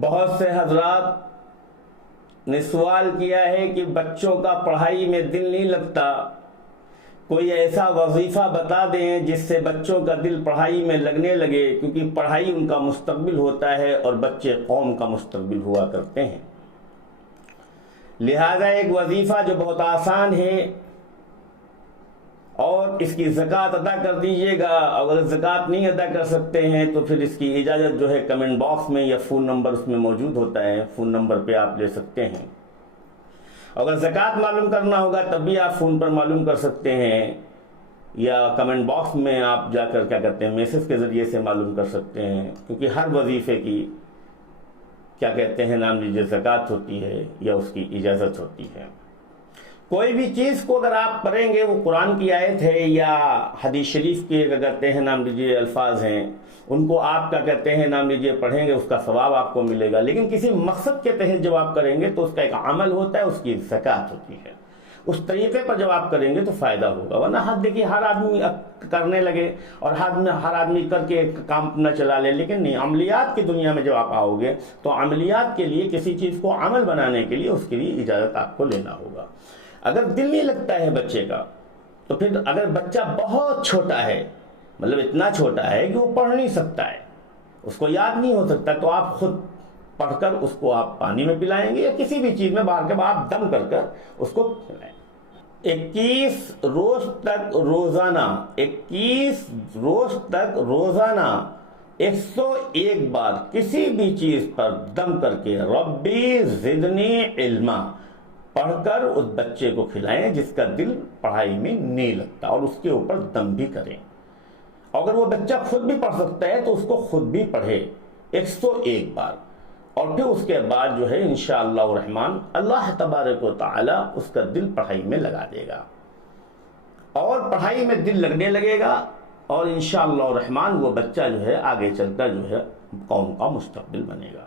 بہت سے حضرات نے سوال کیا ہے کہ بچوں کا پڑھائی میں دل نہیں لگتا، کوئی ایسا وظیفہ بتا دیں جس سے بچوں کا دل پڑھائی میں لگنے لگے، کیونکہ پڑھائی ان کا مستقبل ہوتا ہے اور بچے قوم کا مستقبل ہوا کرتے ہیں۔ لہذا ایک وظیفہ جو بہت آسان ہے اور اس کی زکوٰۃ ادا کر دیجئے گا، اگر زکوٰۃ نہیں ادا کر سکتے ہیں تو پھر اس کی اجازت جو ہے کمنٹ باکس میں یا فون نمبر اس میں موجود ہوتا ہے، فون نمبر پہ آپ لے سکتے ہیں۔ اگر زکوٰۃ معلوم کرنا ہوگا تب بھی آپ فون پر معلوم کر سکتے ہیں یا کمنٹ باکس میں آپ جا کر کیا کہتے ہیں میسج کے ذریعے سے معلوم کر سکتے ہیں، کیونکہ ہر وظیفے کی کیا کہتے ہیں نام لیجیے زکوٰۃ ہوتی ہے یا اس کی اجازت ہوتی ہے۔ کوئی بھی چیز کو اگر آپ پڑھیں گے، وہ قرآن کی آیت ہے یا حدیث شریف کے کیا کہتے ہیں نام لیجیے الفاظ ہیں، ان کو آپ کیا کہتے ہیں نام لیجیے پڑھیں گے، اس کا ثواب آپ کو ملے گا، لیکن کسی مقصد کے تحت جب آپ کریں گے تو اس کا ایک عمل ہوتا ہے، اس کی زکوٰۃ ہوتی ہے، اس طریقے پر جب آپ کریں گے تو فائدہ ہوگا۔ ورنہ حد دیکھیے ہر آدمی کرنے لگے اور ہر آدمی کر کے کام اپنا چلا لے، لیکن نہیں، عملیات کی دنیا میں جب آپ آؤ گے تو عملیات کے لیے کسی چیز کو عمل بنانے کے لیے اس کے لیے اجازت آپ کو لینا ہوگا۔ اگر دل نہیں لگتا ہے بچے کا تو پھر اگر بچہ بہت چھوٹا ہے، مطلب اتنا چھوٹا ہے کہ وہ پڑھ نہیں سکتا ہے، اس کو یاد نہیں ہو سکتا، تو آپ خود پڑھ کر اس کو آپ پانی میں پلائیں گے یا کسی بھی چیز میں باہر کے بعد آپ دم کر کر اس کو پلائیں گے۔ 21 روز تک روزانہ 101 بار کسی بھی چیز پر دم کر کے ربی زدنی علما پڑھ کر اس بچے کو کھلائیں جس کا دل پڑھائی میں نہیں لگتا، اور اس کے اوپر دم بھی کریں۔ اگر وہ بچہ خود بھی پڑھ سکتا ہے تو اس کو خود بھی پڑھے 101 بار، اور پھر اس کے بعد جو ہے انشاءاللہ الرحمن اللہ تبارک و تعالی اس کا دل پڑھائی میں لگا دے گا، اور پڑھائی میں دل لگنے لگے گا، اور انشاءاللہ الرحمن وہ بچہ جو ہے آگے چل کر جو ہے قوم کا مستقبل بنے گا۔